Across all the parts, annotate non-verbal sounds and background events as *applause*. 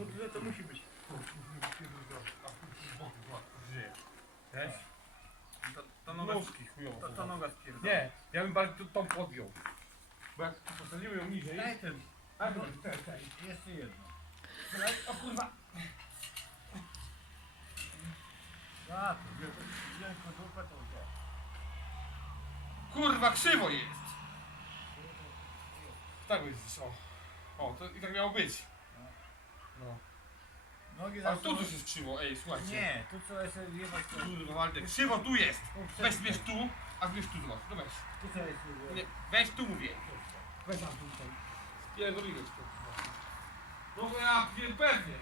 No to, musi być. Wiesz? To, to noga, Nóżki chujowo. to, to noga spierdala. Nie, ja bym bardziej tą podjął. Bo jak posadziły ją niżej... Daj ten. A, No, tak, tak. Jeszcze jedno. o kurwa. A, to dupę. Kurwa, krzywo jest. Tak jest, o. O, to i tak miało być. No. Nogi A zawsze... tu też jest krzywo, ej, słuchajcie. Nie, tu trzeba jeszcze wjebać to. Kurwa, Waldek, krzywo tu jest. Tu Weź, wiesz tu, a wiesz tu, zobacz, no weź. Tu trzeba wjebać. Nie, weź tu mówię. Weź tam tutaj. Pierdoliłeś to. No bo ja wiem pewnie.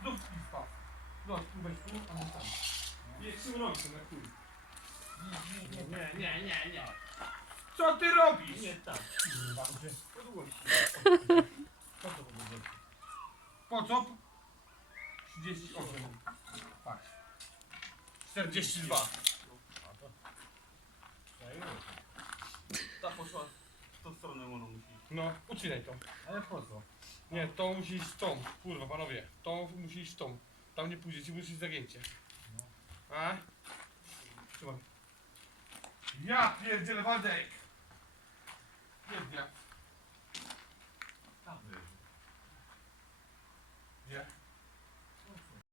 Znów spadł. No, tu weź tu, a my tam. Nie, nogi są na chuj. Nie, nie, nie. Nie. Co ty robisz? Nie tak. Kurwa, się. *laughs* Co? 38. Patrz. 42. A to... Przejuż. Ta poszła w tą stronę ono musi. No, ucinaj to. Ale po co? Nie, to musi iść tą. Kurwa, panowie. To musi iść tą. Tam nie pójdziecie, musi iść zagięcie. A? Trzymaj. Ja pierdzielę Waldek! Jest